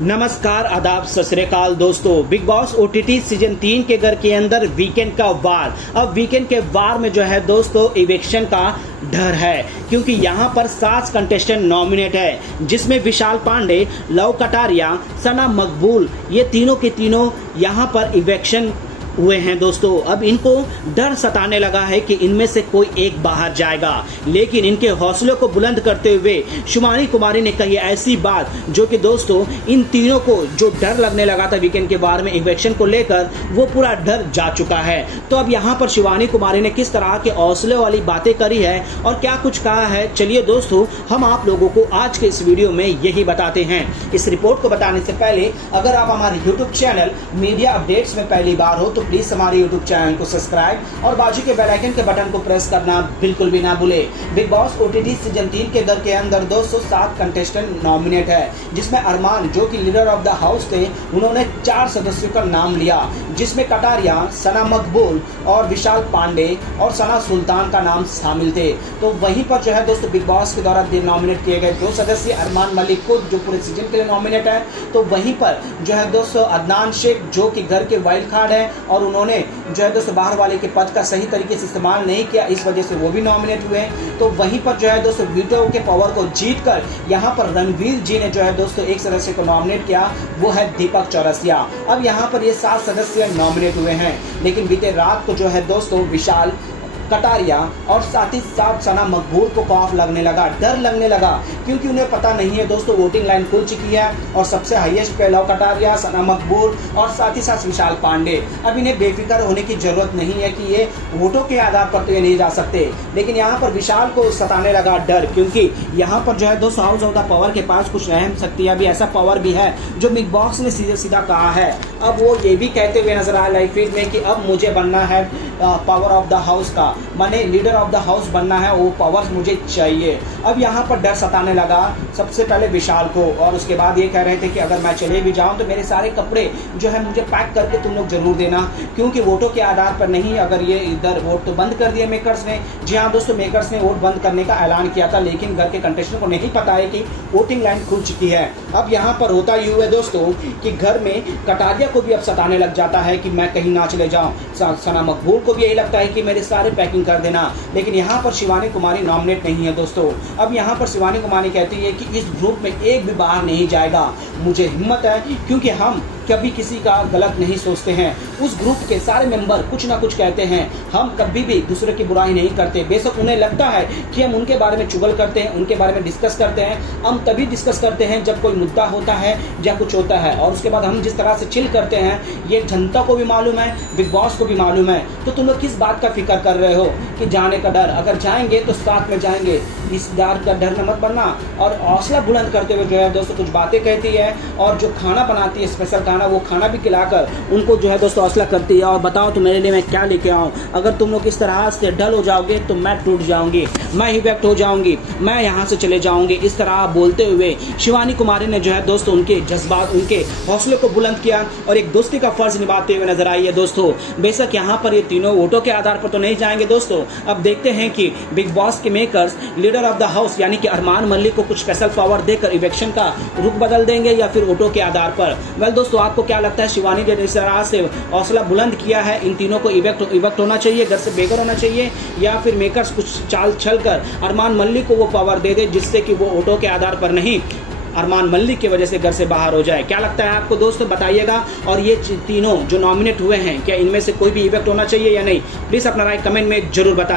नमस्कार, आदाब, सत श्री अकाल दोस्तों। बिग बॉस ओटीटी सीजन 3 के घर के अंदर वीकेंड का वार। अब वीकेंड के वार में जो है दोस्तों इवेक्शन का डर है, क्योंकि यहाँ पर 7 कंटेस्टेंट नॉमिनेट है, जिसमें विशाल पांडे, लव कटारिया, सना मकबूल, ये तीनों के तीनों यहाँ पर इवेक्शन हुए हैं दोस्तों। अब इनको डर सताने लगा है कि इनमें से कोई एक बाहर जाएगा, लेकिन इनके हौसलों को बुलंद करते हुए शिवानी कुमारी ने कही ऐसी बात जो कि दोस्तों इन तीनों को जो डर लगने लगा था वीकेंड के बारे में इवेक्शन को लेकर, वो पूरा डर जा चुका है। तो अब यहाँ पर शिवानी कुमारी ने किस तरह के हौसले वाली बातें करी है और क्या कुछ कहा है, चलिए दोस्तों हम आप लोगों को आज के इस वीडियो में यही बताते हैं। इस रिपोर्ट को बताने से पहले अगर आप हमारे यूट्यूब चैनल मीडिया अपडेट्स में पहली बार हो तो प्लीज हमारे यूट्यूब चैनल को सब्सक्राइब और बाजू के बेल आइकन के बटन को प्रेस करना बिल्कुल भी ना भूले। बिग बॉस ओटीटी सीजन 3 के घर के अंदर 207 कंटेस्टेंट नॉमिनेट है, जिसमें अरमान जो कि लीडर ऑफ द हाउस थे, उन्होंने 4 सदस्यों का नाम लिया, जिसमें कटारिया, सना मकबूल और विशाल पांडे और सना सुल्तान का नाम शामिल थे। तो वहीं पर जो है दोस्तों बिग बॉस के द्वारा नॉमिनेट किए गए 2 सदस्य अरमान मलिक को जो पूरे सीजन के लिए नॉमिनेट है, तो वहीं पर जो है दोस्तों अदनान शेख जो कि घर के वाइल्ड कार्ड है और उन्होंने जो है दोस्तों बाहर वाले के पद का सही तरीके से इस्तेमाल नहीं किया, इस वजह से वो भी नॉमिनेट हुए। तो वहीं पर जो है दोस्तों वीटो के पावर को जीतकर यहाँ पर रणवीर जी ने जो है दोस्तों एक सदस्य को नॉमिनेट किया, वो है दीपक चौरसिया। अब यहाँ पर ये 7 सदस्य नॉमिनेट हुए हैं, लेकिन बीते रात को जो है दोस्तों विशाल, कटारिया और साथ ही साथ सना मकबूल को खौफ लगने लगा, डर लगने लगा, क्योंकि उन्हें पता नहीं है दोस्तों वोटिंग लाइन खुल चुकी है और सबसे हाईएस्ट पे लव कटारिया, सना मकबूल और साथ ही साथ विशाल पांडे। अब इन्हें बेफिक्र होने की जरूरत नहीं है कि ये वोटों के आधार पर तो ये नहीं जा सकते, लेकिन यहाँ पर विशाल को सताने लगा डर, क्योंकि यहाँ पर जो है दोस्तों हाउस ऑफ द पावर के पास कुछ अहम शक्तियाँ भी, ऐसा पावर भी है जो बिग बॉस ने सीधे सीधा कहा है। अब वो ये भी कहते हुए नजर आए लाइव फीड में कि अब मुझे बनना है पावर ऑफ द हाउस का, माने लीडर ऑफ द हाउस बनना है, वो पावर मुझे चाहिए। अब यहाँ पर डर सताने लगा सबसे पहले विशाल को, और उसके बाद ये कह रहे थे कि अगर मैं चले भी जाऊँ तो मेरे सारे कपड़े जो है मुझे पैक करके तुम लोग जरूर देना, क्योंकि वोटों के आधार पर नहीं। अगर ये इधर वोट तो बंद कर दिए मेकर्स ने, जी हाँ दोस्तों मेकर्स ने वोट बंद करने का ऐलान किया था, लेकिन घर के कंटेस्टेंट को नहीं पता है कि वोटिंग लाइन खुल चुकी है। अब यहाँ पर होता यूँ है दोस्तों कि घर में कटारिया को भी अब सताने लग जाता है कि मैं कहीं ना चले जाऊँ, सना मकबूल को भी यही लगता है कि मेरे सारे पैकिंग कर देना, लेकिन यहाँ पर शिवानी कुमारी नॉमिनेट नहीं है दोस्तों। अब यहाँ पर शिवानी कुमारी कहती है कि इस ग्रुप में एक भी बाहर नहीं जाएगा, मुझे हिम्मत है, क्योंकि हम कभी किसी का गलत नहीं सोचते हैं। उस ग्रुप के सारे मेंबर कुछ ना कुछ कहते हैं, हम कभी भी दूसरे की बुराई नहीं करते। बेशक उन्हें लगता है कि हम उनके बारे में चुगल करते हैं, उनके बारे में डिस्कस करते हैं, हम तभी डिस्कस करते हैं जब कोई मुद्दा होता है या कुछ होता है, और उसके बाद हम जिस तरह से चिल करते हैं ये जनता को भी मालूम है, बिग बॉस को भी मालूम है। तो तुम लोग किस बात का फिक्र कर रहे हो कि जाने का डर? अगर जाएंगे तो साथ में जाएंगे, इस डर का डर न मत बनना। और हौसला बुलंद करते हुए जो है दोस्तों कुछ बातें कहती है, और जो खाना बनाती है स्पेशल खाना, वो खाना भी खिलाकर उनको जो है दोस्तों हौसला करती है, और बताओ तो मेरे लिए मैं क्या लेके आऊँ, अगर तुम लोग इस तरह से डल हो जाओगे तो मैं टूट जाऊंगी, मैं इफेक्ट हो जाऊंगी, मैं यहाँ से चले जाऊंगी। इस तरह बोलते हुए शिवानी कुमारी ने जो है दोस्तों उनके जज्बात, उनके हौसले को बुलंद किया और एक दोस्ती का फर्ज निभाते हुए नजर आई है दोस्तों। बेशक यहाँ पर ये तीनों वोटों के आधार पर तो नहीं जाएंगे दोस्तों। अब देखते हैं कि बिग बॉस के makers leader of the house यानी कि अरमान मलिक को कुछ स्पेशल पावर देकर इवेक्शन का रुख बदल देंगे या फिर वोटों के आधार पर। वेल दोस्तों आपको क्या लगता है, शिवानी ने इस तरह से हौसला बुलंद किया है, इन तीनों को इवेक्ट होना चाहिए, घर से बेघर होना चाहिए, या फिर मेकर्स कुछ चाल छल कर अरमान मलिक को वो पावर दे दे जिससे कि वो वोटों के आधार पर नहीं, अरमान मलिक की वजह से घर से बाहर हो जाए? क्या लगता है आपको दोस्तों, बताइएगा। और ये तीनों जो नॉमिनेट हुए हैं, क्या इनमें से कोई भी इवेक्ट होना चाहिए या नहीं? प्लीज अपना राय कमेंट में जरूर बताइए।